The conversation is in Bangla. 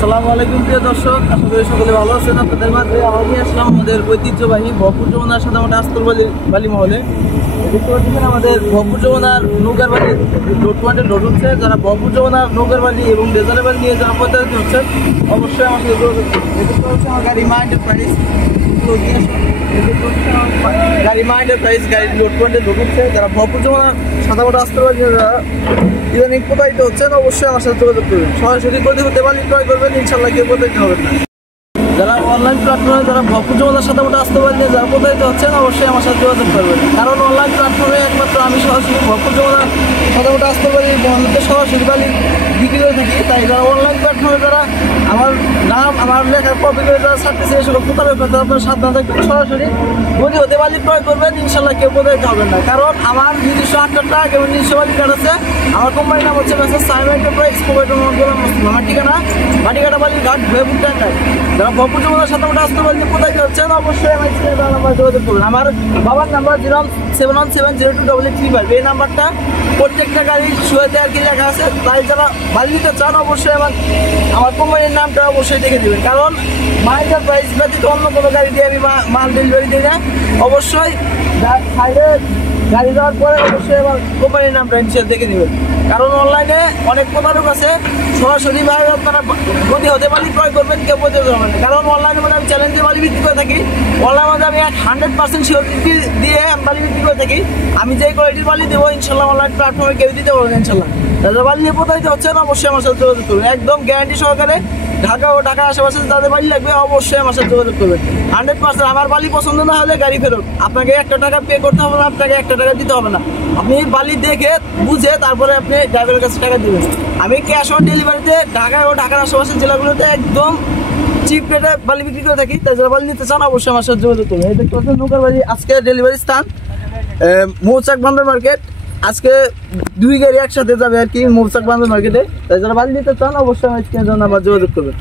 আসসালামু আলাইকুম প্রিয় দর্শক, আশা করি সকলে ভালো আছেন। আপনাদের মাঝে আমি আসলাম আমাদের ঐতিহ্যবাহী ভরপুর যমুনার সাথে আমাদের আস্তর বালি মহলে। দেখতে পাচ্ছেন আমাদের ভরপুর যমুনার নৌকার বালি লোড পয়েন্টে লোড হচ্ছে। যারা ভরপুর যমুনার নৌকার বালি এবং ডেজারের বালি নিয়ে যারা প্রত্যাশিত হচ্ছেন অবশ্যই আমার সাথে যোগাযোগ করুন। দেখতে পাচ্ছেন আমার গাড়ি মাইন্ডের প্রাইস গাড়ির লোড পয়েন্টে লোড হচ্ছে। যারা ভরপুর যমুনার সাদা মোটা আস্তর বালি ইদানিং প্রতারিত হচ্ছেন অবশ্যই আমার সাথে যোগাযোগ করবেন। সরাসরি প্রতি হতে বালি ক্রয় করবেন, ইনশাল্লাহ কেউ প্রতারিত হবেন না। যারা অনলাইন প্ল্যাটফর্মে যারা ভরপুর যমুনার সাথে মোটা আসতে পারেন যারা প্রতারিত হচ্ছেন অবশ্যই আমার সাথে যোগাযোগ করবেন। কারণ অনলাইন প্ল্যাটফর্মে একমাত্র আমি সরাসরি ভরপুর যমুনার সাথে মোটা আসতে পারি মহলতে সরাসরি বালি বিক্রি করে থাকি। তাই যারা অনলাইন প্ল্যাটফর্মে যারা আমার নাম আমার লেখার কপি করে যারা ছাড়তেছে সেসব প্রতারক আপনার সাবধান থাকবেন। সরাসরি প্রতি হতে বালি ক্রয় করবেন, ইনশাল্লাহ কেউ প্রতারিত হবেন না। কারণ আমার নিজস্ব 8 টাকা এবং নিজস্ব বালি কার্ড আছে। আমার কোম্পানির নাম হচ্ছে আমার ঠিকানা মাটিকাটা বালির ঘাট ভেপুর ট্যাঙ্কার। যারা ভরপুর যমুনার সাথে মোটা আসতে পারেন কোথায় যাচ্ছেন অবশ্যই আমার নাম্বার যোগাযোগ করবেন। আমার বাবার নাম্বার 071702835। এই নাম্বারটা প্রত্যেকটা গাড়ির শুয়েতে আর কি লেখা আছে। তাই যারা বালি নিতে চান অবশ্যই আমার কোম্পানির নামটা অবশ্যই দেখে দেবেন। কারণ মাইটার প্রাইস ব্যতীত অন্য কোনো গাড়ি দিয়ে আমি মাল ডেলিভারি দিই না। অবশ্যই সাইডে গাড়ি যাওয়ার পরে অবশ্যই আমার কোম্পানির নামটা নিচে দেখে দেবেন। কারণ অনলাইনে অনেক প্রতারক আছে। সরাসরি ভাবে আপনারা প্রতি হতে বালি ক্রয় করবেন, কেউ প্রতিহত হবেন না। কারণ অনলাইনের মধ্যে আমি চ্যালেঞ্জের বালি বিক্রি করে থাকি। অনলাইনের মধ্যে আমি 100% সিওরিটি দিয়ে আমি বালি বিক্রি করে থাকি। আমি যে কোয়ালিটির বালি দেবো ইনশাল্লাহ অনলাইন প্ল্যাটফর্মে কেউ দিতে পারবেন ইনশাল্লাহ। যাদের বালি নিয়ে প্রতারিত হচ্ছেন অবশ্যই আমার সাথে যোগাযোগ করবেন। একদম গ্যারান্টি সহকারে ঢাকা ও ঢাকার আশেপাশে যাদের বালি লাগবে অবশ্যই আমার সাথে যোগাযোগ করবেন। 100%। আমার বালি পছন্দ না হলে গাড়ি ফেরত। আপনাকে 1 টাকা পে করতে হবে না, আপনাকে 1 টাকা দিতে হবে না। আপনি বালি দেখে বুঝে তারপরে আপনি ড্রাইভারের কাছে টাকা দেবেন। আমি ক্যাশ অন ডেলিভারিতে ঢাকা ও ঢাকার আশেপাশের জেলাগুলোতে একদম চিপ রেটে বালি বিক্রি করে থাকি। তাই যারা বালি নিতে চান অবশ্যই আমার সাথে যোগাযোগ করবেন। এই দেখতে পাচ্ছেন নৌকার বালি আজকে ডেলিভারি স্থান মৌচাক বান্দর মার্কেট। আজকে 2 গাড়ি একসাথে যাবে আর কি মৌচাক বান্দর মার্কেটে। তাই যারা বালি নিতে চান অবশ্যই আমার যোগাযোগ করবেন।